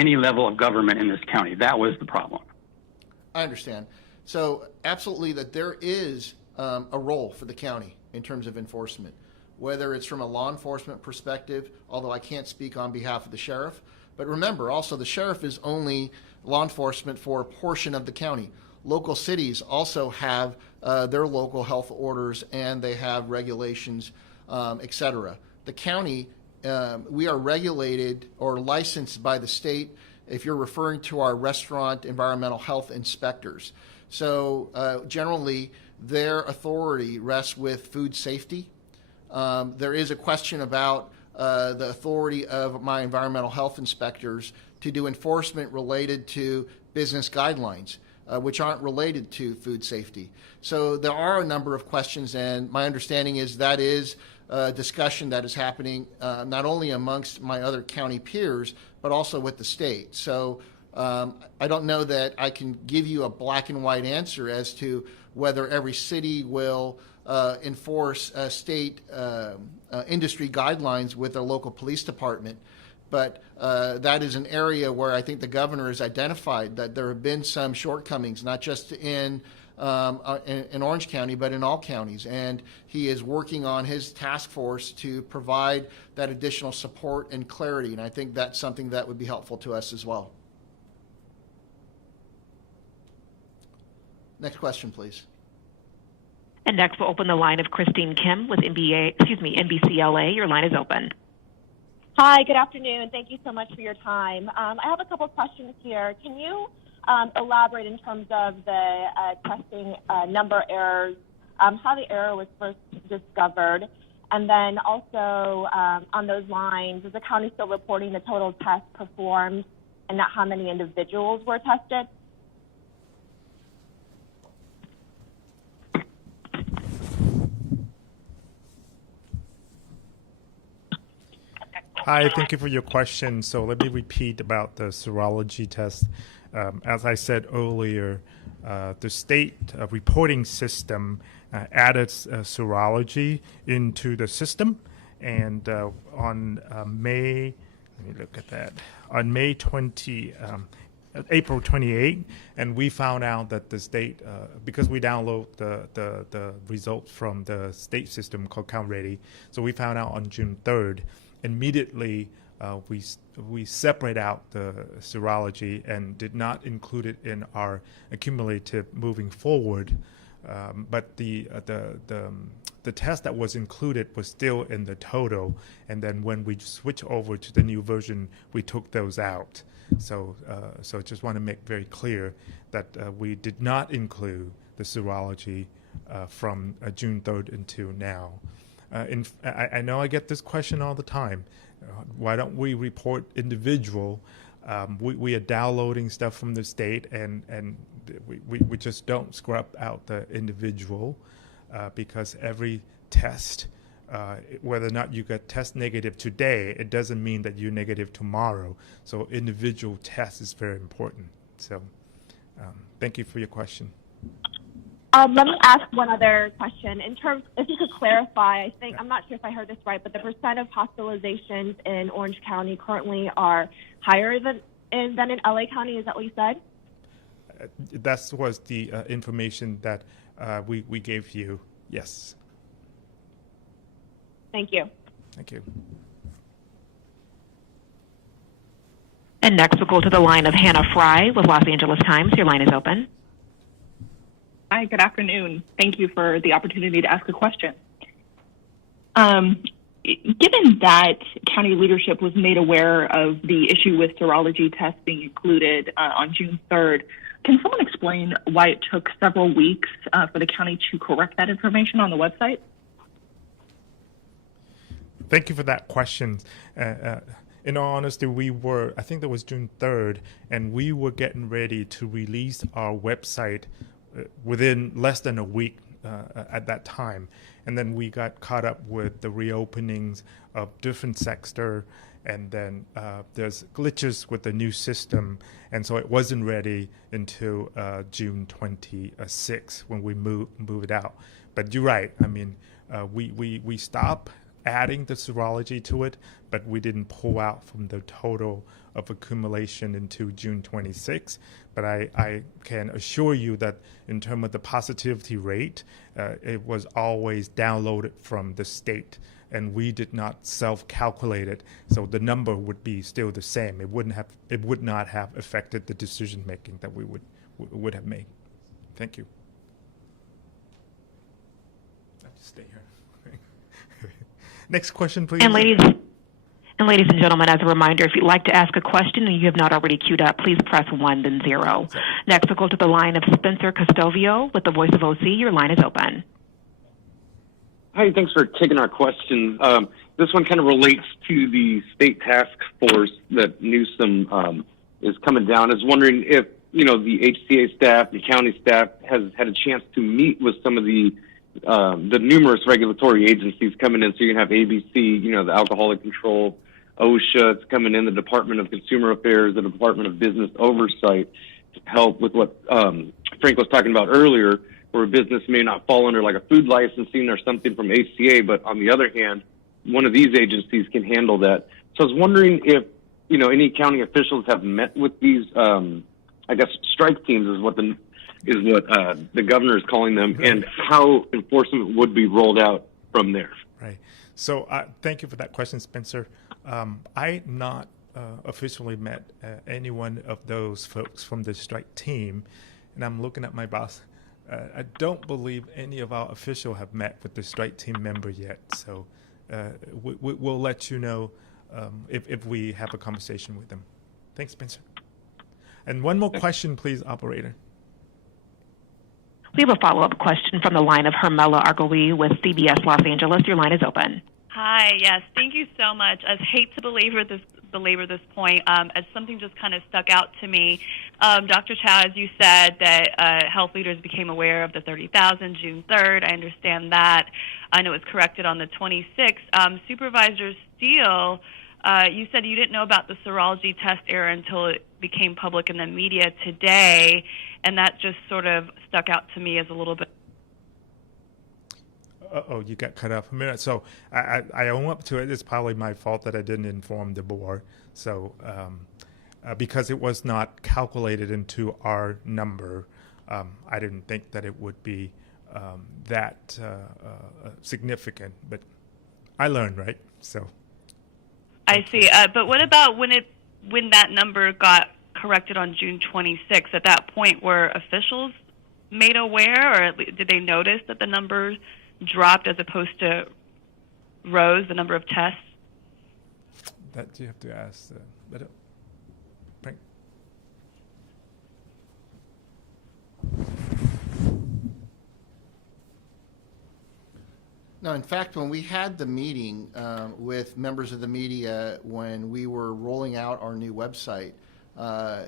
any level of government in this county. That was the problem. I understand. So absolutely that there is a role for the county in terms of enforcement, whether it's from a law enforcement perspective, although I can't speak on behalf of the sheriff. But remember, also, the sheriff is only law enforcement for a portion of the county. Local cities also have their local health orders, and they have regulations, et cetera. The county, we are regulated or licensed by the state if you're referring to our restaurant environmental health inspectors. So generally, their authority rests with food safety. There is a question about the authority of my environmental health inspectors to do enforcement related to business guidelines, which aren't related to food safety. So there are a number of questions, and my understanding is that is a discussion that is happening not only amongst my other county peers, but also with the state. So I don't know that I can give you a black and white answer as to whether every city will enforce state industry guidelines with their local police department. But that is an area where I think the governor has identified that there have been some shortcomings, not just in Orange County, but in all counties. And he is working on his task force to provide that additional support and clarity. And I think that's something that would be helpful to us as well. Next question, please. And next, we'll open the line of Christine Kim with NBCLA. Your line is open. Hi, good afternoon. Thank you so much for your time. I have a couple of questions here. Can you elaborate in terms of the testing number errors, how the error was first discovered, and then also on those lines, is the county still reporting the total tests performed and not how many individuals were tested? Hi, thank you for your question. So let me repeat about the serology test. As I said earlier, the state reporting system added serology into the system, and on May, let me look at that, on May 20, April 28, and we found out that the state, because we download the results from the state system called CountReady, so we found out on June 3rd. Immediately, we separate out the serology and did not include it in our accumulative moving forward. But the test that was included was still in the total, and then when we switch over to the new version, we took those out. So just want to make very clear that we did not include the serology from June 3rd until now. I know I get this question all the time. Why don't we report individual? We are downloading stuff from the state, and we just don't scrub out the individual because every test, whether or not you get test negative today, it doesn't mean that you're negative tomorrow. So individual test is very important. So thank you for your question. Let me ask one other question. In terms, if you could clarify, I think, I'm not sure if I heard this right, but the percent of hospitalizations in Orange County currently are higher than in LA County. Is that what you said? That was the information that we gave you. Yes. Thank you. Thank you. And next, we'll go to the line of Hannah Fry with Los Angeles Times. Your line is open. Hi, good afternoon. Thank you for the opportunity to ask a question. Given that county leadership was made aware of the issue with serology tests being included on June 3rd, can someone explain why it took several weeks for the county to correct that information on the website? Thank you for that question. In all honesty, I think that was June 3rd, and we were getting ready to release our website within less than a week at that time. And then we got caught up with the reopenings of different sectors, and then there's glitches with the new system, and so it wasn't ready until June 26 when we move it out. But you're right. I mean, we stop adding the serology to it, but we didn't pull out from the total of accumulation into June 26. But I can assure you that in terms of the positivity rate, it was always downloaded from the state, and we did not self-calculate it, so the number would be still the same. It would not have affected the decision making that we would have made. Thank you. I'll just stay here. Next question, please. And ladies and gentlemen, as a reminder, if you'd like to ask a question and you have not already queued up, please press 1 then 0. Next, we'll go to the line of Spencer Costovio with the Voice of OC. Your line is open. Hi, thanks for taking our question. This one kind of relates to the state task force that Newsom is coming down. I was wondering if, the HCA staff, the county staff has had a chance to meet with some of the numerous regulatory agencies coming in. So you can have ABC, the Alcoholic Control, OSHA, it's coming in, the Department of Consumer Affairs, the Department of Business Oversight, to help with what Frank was talking about earlier, where a business may not fall under like a food licensing or something from HCA, but on the other hand, one of these agencies can handle that. So I was wondering if, any county officials have met with these, strike teams is what the governor is calling them, and how enforcement would be rolled out from there. Right. So thank you for that question, Spencer. I not officially met any one of those folks from the strike team, and I'm looking at my boss. I don't believe any of our officials have met with the strike team member yet. So we'll let you know if we have a conversation with them. Thanks, Spencer. And one more question, please, operator. We have a follow-up question from the line of Hermela Argoui with CBS Los Angeles. Your line is open. Hi, yes, thank you so much. I hate to belabor this point, as something just kind of stuck out to me. Dr. Chow, as you said, that health leaders became aware of the 30,000 June 3rd. I understand that. I know it was corrected on the 26th. Supervisor Steele, you said you didn't know about the serology test error until it became public in the media today, and that just sort of stuck out to me as a little bit. You got cut off a minute. So I own up to it. It's probably my fault that I didn't inform the board. So because it was not calculated into our number, I didn't think that it would be that significant. But I learned, right? So I see. But what about when that number got corrected on June 26th? At that point, were officials made aware, or did they notice that the number dropped as opposed to rose, the number of tests? That you have to ask. Frank. No, in fact, when we had the meeting with members of the media when we were rolling out our new website,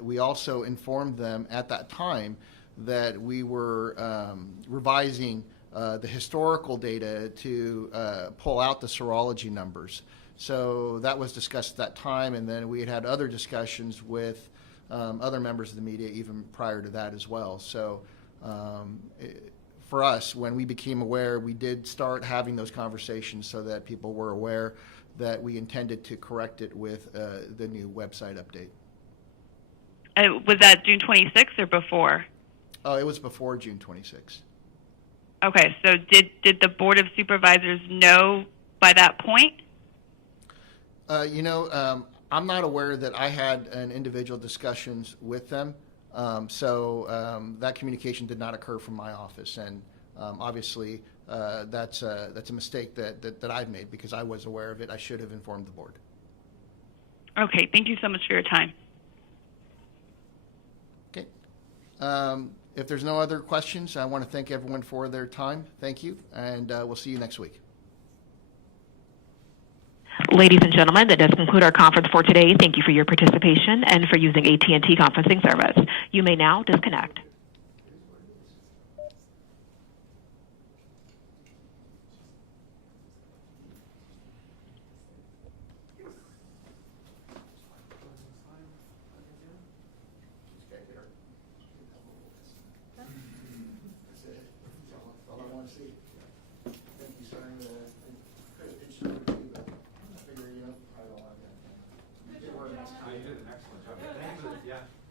we also informed them at that time that we were revising the historical data to pull out the serology numbers. So that was discussed at that time, and then we had other discussions with other members of the media even prior to that as well. So for us, when we became aware, we did start having those conversations so that people were aware that we intended to correct it with the new website update. Was that June 26th or before? Oh, it was before June 26th. Okay, so did the Board of Supervisors know by that point? I'm not aware that I had an individual discussions with them, so that communication did not occur from my office, and obviously that's a mistake that I've made because I was aware of it. I should have informed the board. Okay, thank you so much for your time. Okay. If there's no other questions, I want to thank everyone for their time. Thank you, and we'll see you next week. Ladies and gentlemen, that does conclude our conference for today. Thank you for your participation and for using AT&T conferencing service. You may now disconnect. Thank you, sir. Yeah.